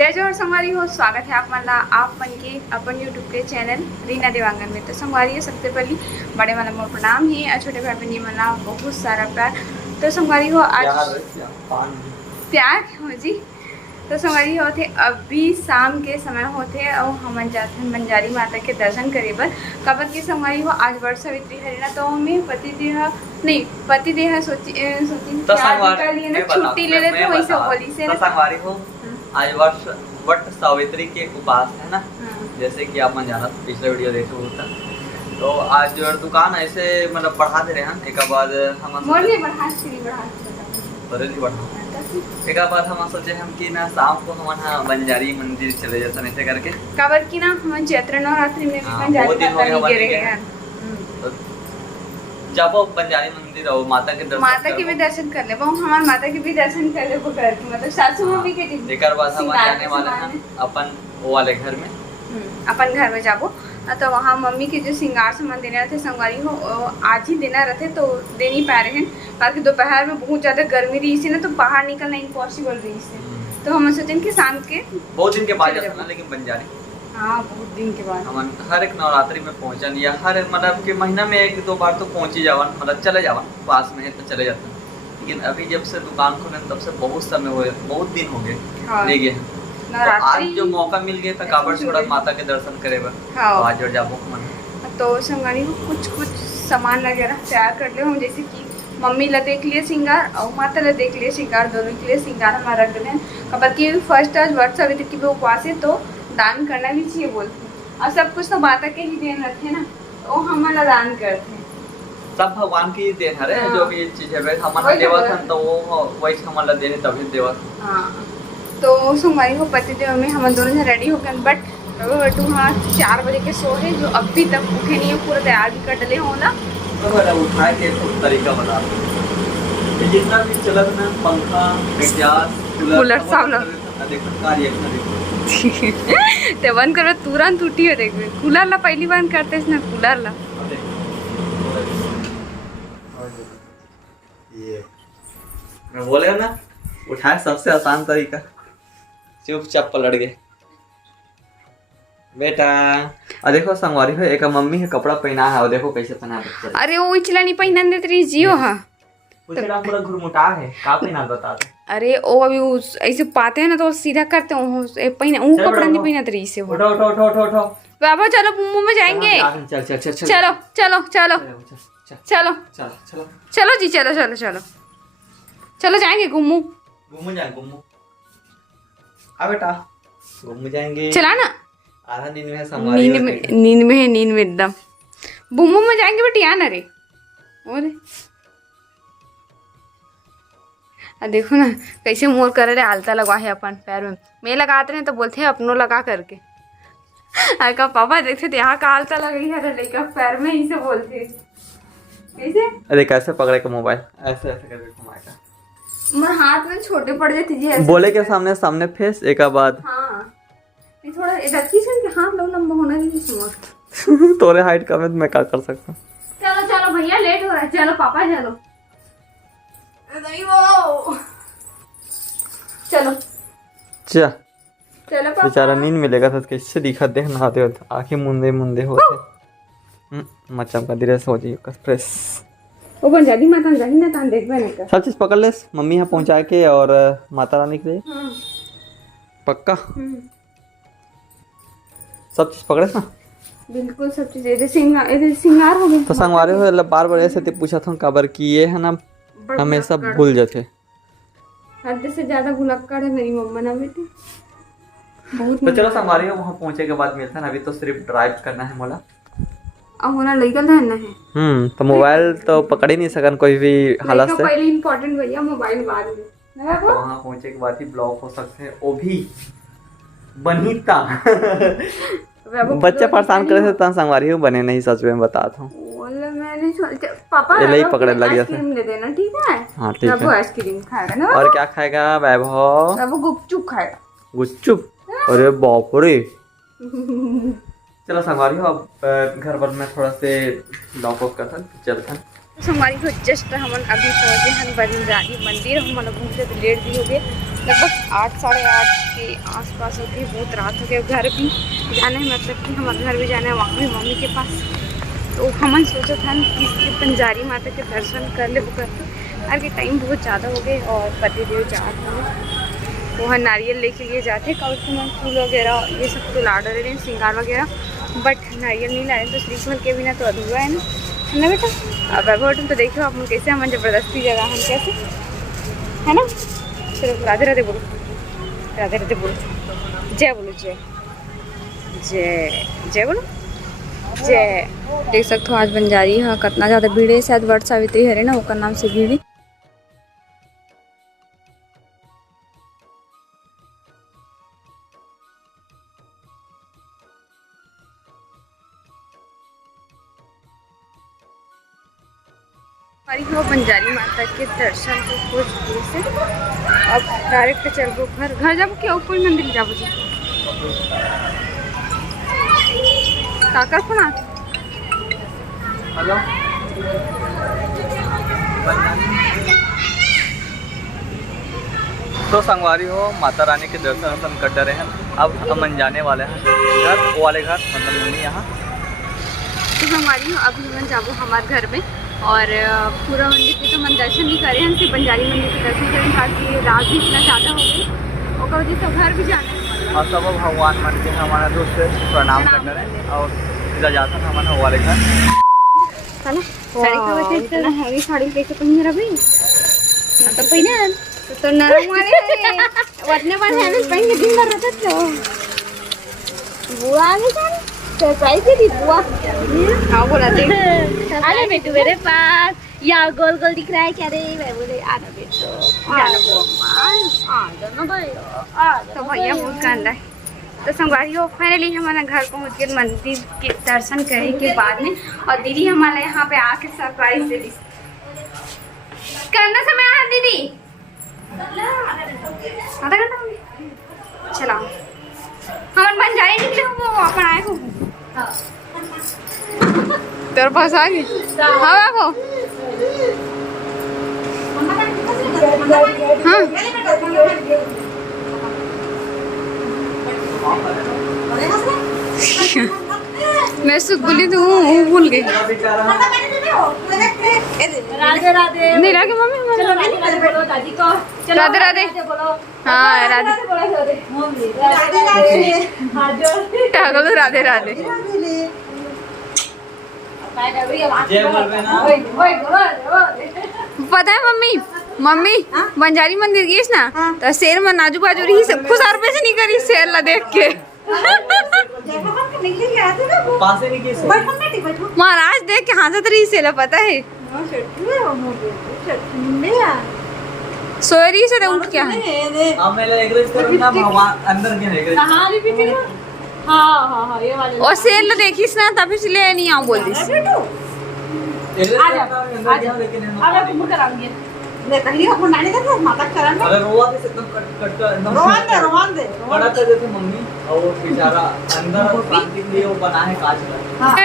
जय जोहर संगवारी हो, स्वागत है आप मला आप मन के अपन यूट्यूब के चैनल रीना देवांगन में। तो संगवारी हो, सबसे पहले बड़े वाला मोर प्रणाम ही और छोटे भाई बहनी मला बहुत सारा प्यार। तो संगवारी हो आज प्यार हो जी। तो संगवारी होते अभी शाम के समय होते और हम जाते हैं बंजारी माता के दर्शन करे बर। कबर की संगवारी हो आज वर्ष सावित्री है ना, तो हमें पतिदेह सोची छुट्टी ले लेते वैसे बोली से संगवारी हो आज वट सावित्री के उपास है ना। जैसे कि आप मन जाना पिछले वीडियो देखे होता, तो आज जो दुकान ऐसे मतलब बढ़ा दे रहे हैं। एक बाद हम सोचे हम कि ना शाम को हम बंजारी मंदिर चले जाते ऐसे करके। काबर की ना हम चैत्र नवरात्रि में भी बंजारी माता नहीं गिरे हैं। जब बंजारी मंदिर और माता के दर्शन कर ले वो हमारे माता के भी दर्शन कर ले वो घर के मतलब सासू मम्मी के दिन। एक बाद हम जाने वाले हैं अपन वो वाले घर में, अपन घर में जाबो तो वहाँ मम्मी के जो श्रृंगार सामान देने रहते संगवारी हो आज ही देना रहते तो दे नहीं पा रहे हैं। बाकी दोपहर में बहुत ज़्यादा गर्मी रही से ना, तो बाहर निकलना इम्पॉसिबल रही से। तो हम सोचें कि शाम के बहुत दिन के बाद जाना, लेकिन बंजारी हाँ बहुत दिन के बाद हम हर एक नवरात्रि में पहुंचन या हर मतलब के महीना में एक दो बार तो पहुंच ही जावन, मतलब चले जावन पास में है तो चले जाते हैं। लेकिन अभी जब से दुकान खोले तब से बहुत समय हो गए, बहुत दिन हो गए ले गए। तो आज जो मौका मिल गया था काबर छोड़ा माता के दर्शन करे बर, तो आज और जाबो मन। तो संगवारी को कुछ सामान वगैरह तैयार कर ले हम, जैसे कि मम्मी ला देख लिए श्रृंगार और माता ला देख लिए श्रृंगार, दोनों के लिए श्रृंगार हमारा रख दें। खबर की फर्स्ट आज वर्ष सावित्री की भी उपवास है तो दान करना भी चाहिए बोलते हैं। और सब कुछ तो माता के ही देन रखे ना, तो हमारा दान करते हैं। सब भगवान की देन है जो भी चीज है हमारा देवत है, तो वो वैसे हमारा देने तभी देवत। हाँ तो संगवारी को पतिदेव में हम दोनों से रेडी हो गए, बट बटू हाँ 4 बजे के सो है जो अभी तक उठे नहीं है, पूरा तैयार भी कर डले हो ना। तो उठाए के तरीका बता जितना भी चलत ना, पंखा कूलर सब लोग ते बंद करो तुरंत उठी हो देख। कूलर ला पहली बंद करते ना, कूलर ला ये मैं बोले ना उठाए सबसे आसान तरीका, चुपचाप पलट गए बेटा। और देखो संगवारी हो एक मम्मी है कपड़ा पहना है और देखो कैसे पहना है। अरे वो इचला नहीं पहना दे तेरी जियो हां उचला पूरा घुरमुटा है का पहना बता दे। अरे वो अभी ऐसे पाते हैं ना तो सीधा करते हैं पहना वो कपड़ा नहीं पहना तेरी से। उठो उठो उठो उठो उठो बाबा चलो मुंह में जाएंगे। चल चल चल चलो चलो चलो चलो चलो चलो जी चलो चलो चलो चलो जाएंगे घूमू जाएंगे घूमू। आ बेटा घूम जाएंगे, चला ना। आधा नींद में है नींद में एकदम बुम्बू में जाएंगे बेटी आना रे। और देखो ना कैसे मोर कर रहे आलता लगवा है अपन पैर में। मैं लगाते हैं तो बोलते हैं अपनों लगा करके। का पापा देखते थे यहाँ का आलता लगी है लेकर पैर में ही से बोलते कैसे। अरे कैसे पकड़े का मोबाइल ऐसे ऐसे करके घुमाएगा, मेरे हाथ में छोटे पड़ जाते जी ऐसे। बोले के सामने फेस एक बाद। हाँ थोड़ा रखी से हाथ लो लंबा होना नहीं समझ। तोरे हाइट कम है तो मैं क्या कर सकता हूँ। चलो चलो भैया लेट हो रहा है, चलो पापा चलो। नहीं वो चलो चलो बेचारा नींद मिलेगा था कैसे दिखा देख नहाते होते आंखें मुंदे होते मच्छम का धीरे से हो जाइए फ्रेश। वो बंजारी माता जाही ना तान देखबे नहीं कर सब चीज पकड़ ले मम्मी यहाँ पहुँचा के और माता रानी के लिए पक्का सब चीज पकड़े ना बिल्कुल सब चीज। इधर श्रृंगार हो गया। तो संगवारी हो बार बार ऐसे पूछा था काबर की ये है ना हमेशा भूल जाते। हद से ज्यादा भुलक्कड़ है मेरी मम्मा ना बेटी बहुत। तो चलो संगवारी हो वहाँ पहुँचे के बाद मिलता है, अभी तो सिर्फ ड्राइव करना है मोला अब होना लेकर रहना है। तो मोबाइल तो पकड़ ही नहीं सकन कोई भी हालत से। पहले इम्पोर्टेंट भैया मोबाइल बाद में तो वहाँ पहुँचे के बाद ही ब्लॉक हो सकते हैं, वो भी बनीता बच्चे परेशान करे थे तो संगवारी हो बने नहीं सच में बताता हूँ। पापा यही पकड़ने लग गया आइसक्रीम ले देना ठीक है। हाँ ठीक है आइसक्रीम खाएगा ना। और क्या खाएगा वैभव? वो गुपचुप खाएगा। गुपचुप? अरे बाप रे। चलो संगवारी हो अब घर पर मैं थोड़ा से लॉक ऑफ करता चलता संगवारी को जस्ट हम अभी पहुंचे हैं बंजारी मंदिर। हम घूमते तो लेट भी हो गए लगभग 8 साढ़े 8 के आसपास हो गई, बहुत रात हो गई। घर भी जाना है, मतलब कि हमारे घर भी जाना है, वहाँ भी मम्मी के पास। तो हमन सोचा था कि इसके बंजारी माता के दर्शन कर ले, वो करते अरे टाइम बहुत ज़्यादा हो गए और पति देव जा रहे हैं, वहाँ नारियल लेके लिए जाते हैं, फूल वगैरह ये सब तो ला डरे रहे हैं, श्रृंगार वगैरह, बट नारियल नहीं लाए तो श्रीफल के बिना तो अधूरा है ना बेटा। अब वैभव तो देखो आप कैसे हम ज़बरदस्ती जगह हम कैसे है ना। चलो राधे राधे बोलो, राधे राधे बोलो, जय बोलो, जय जय जय बोलो, जय। देख सकते हो आज बंजारी हाँ कितना ज़्यादा भीड़ है, शायद वट सावित्री हरे ना ओकर नाम से भीड़ है। हो बंजारी माता के दर्शन को कुछ दूर से, अब डायरेक्ट चलो घर जाबो क्या कोई मंदिर जाबो जी काकर फोन आ। हेलो तो संगवारी हो माता रानी के दर्शन कर रहे हैं। अब हम जाने वाले हैं घर, वो वाले घर मतलब मम्मी यहाँ। तो संगवारी हो अभी हम जाबो हमारे घर में और पूरा मंदिर के तो मन दर्शन नहीं करे हैं, सिर्फ बंजारी मंदिर के दर्शन करें, ताकि रात भी इतना ज़्यादा हो गई और वजह से घर भी जाना है। और सब भगवान मन के हमारा दोस्त से प्रणाम कर रहे हैं और सीधा जाता है हमारा वो वाले घर। साड़ी साड़ी कैसे पहन रहा भाई तो पहने तो नरम वाले वरने पर है पहन के दिन भर रहता तो बुआ आ गई साड़ी सरप्राइज दे दी बुआ। हाँ बोला देख अरे बेटू मेरे पास यार गोल गोल दिख रहा है क्या रे। मैं बोले आना बेटू तो भैया बहुत गंदा है। तो संगवारी हो फाइनली हमारा घर पहुंच गए मंदिर के दर्शन करने के बाद में, और दीदी हमारे यहाँ पे आके सरप्राइज दे दी। करना समय आया दीदी आधा घंटा चला हम बन जाए निकले वो अपन आए हो तेरे पास आ गई। हाँ बाबू हाँ मैं सुख बोली तो भूल गई। राधे राधे नहीं राधे मम्मी बोलो दादी को राधे राधे हाँ राधे टगलो राधे राधे पता है मम्मी मम्मी बंजारी मंदिर गई ना तो शेर में नाजू बाजू रही सब खुश रुपए से नहीं करी शेर ला देख के महाराज देख के हाजत रही शेर पता है सोरी से उठ क्या है और सेल देखिस ना तभी से ले नहीं आऊं बोल दिस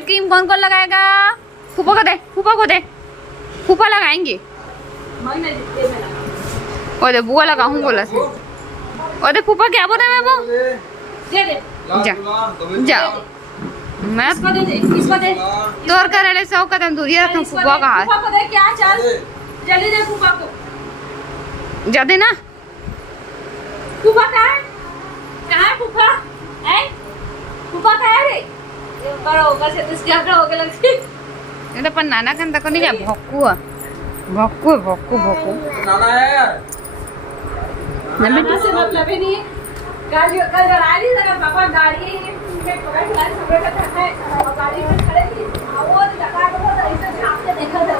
क्रीम कौन कौन लगाएगा? फूफा को दे फूफा लगाएंगे। और दे बुआ लगाऊं बोला से। और दे फूफा क्या बोल रहे हैं वो जा मैं इसको दे तोर कर रहे सौ कदम दूरी रखना फूफा का हाथ फूफा को दे क्या चल जल्दी दे फूफा को जा दे ना। फूफा कहाँ है फूफा है फूफा कहाँ है रे ये बड़ा होगा से तो क्या होगा लगती ये तो पर नाना कन तक नहीं जा भक्कू नाना है यार नाना से मतलब ही नहीं है। कल गाड़ी लगा पापा गाड़ी के पकड़ के लाए सबरे का था है गाड़ी में खड़े थे वो लगा तो ऐसे आपने देखा था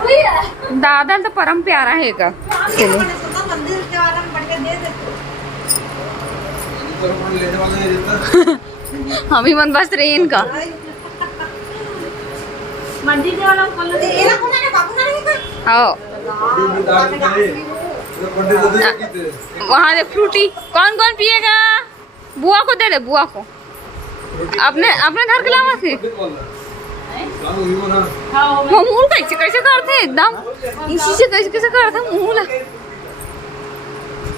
वही है दादा तो परम प्यारा है का चलो मंदिर के वाला में बढ़ के दे दे हम ही मन बस रहे इनका मंदिर के वाला खोल दे ये ना कौन है बाबू ना नहीं आओ वहाँ दे फ्रूटी कौन कौन पिएगा? बुआ को दे बुआ को अपने घर के लावा थे मूल कैसे करते एकदम इसी से कैसे करते मूल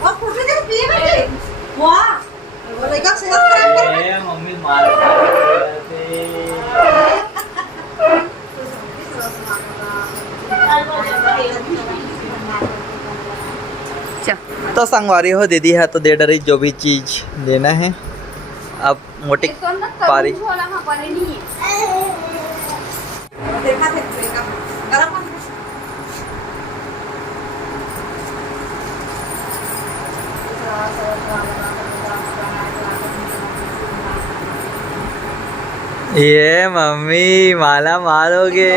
और कुछ नहीं पिए में वाह वो लेकर सेहत खराब कर ए मम्मी मार तो संगवारी हो दीदी है तो दे डरी जो भी चीज देना है। अब मोटी पारी देखा देखा गरम पानी ये मम्मी माला मारोगे।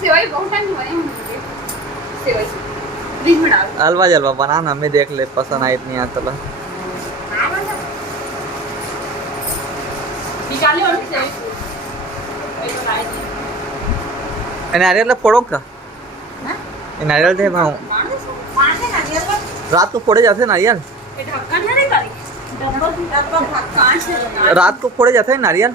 सेवई बहुत टाइम हुआ है मुझे सेवई फ्रिज में डाल हलवा जलवा बना ना हमें देख ले पसंद आई इतनी आता ला निकाले और सेवई नारियल ला फोड़ो का हां नारियल दे भाऊ माने नारियल रात को फोड़े जाते नारियल ये ढक्कन है नहीं करी डब्बा ढक्कन से रात को फोड़े जाते हैं नारियल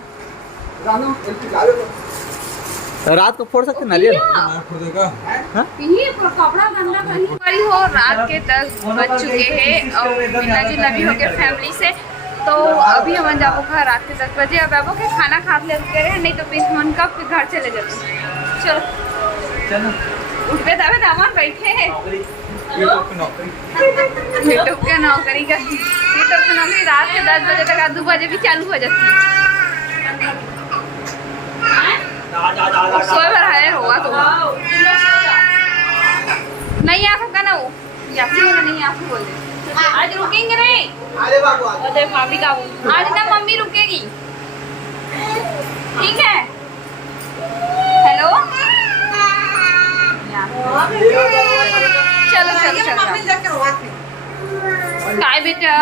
रात को फोड़ सकते नारियल हाँ? ये कपड़ा गंदा कहीं पड़ी हो। रात के 10 बज चुके हैं और मिलना जुलना भी हो गया फैमिली से। तो अभी हम जाबो घर रात के 10 बजे। अब बाबू के खाना खा ले करे नहीं तो फिर हम कब फिर घर चले जाते। चलो चलो उठ पे तबे दामाद बैठे हैं यूट्यूब के नौकरी का यूट्यूब की नौकरी रात के 10 बजे तक 2 बजे भी चालू हो जाती है। सोए भर है होगा तो नहीं आ सकता ना वो जाती है नहीं आपको बोल दे आज रुकेंगे नहीं। अरे भाभी का आज ना मम्मी रुकेगी ठीक है। हेलो चलो चलो चलो मम्मी जाकर वाक काय बेटा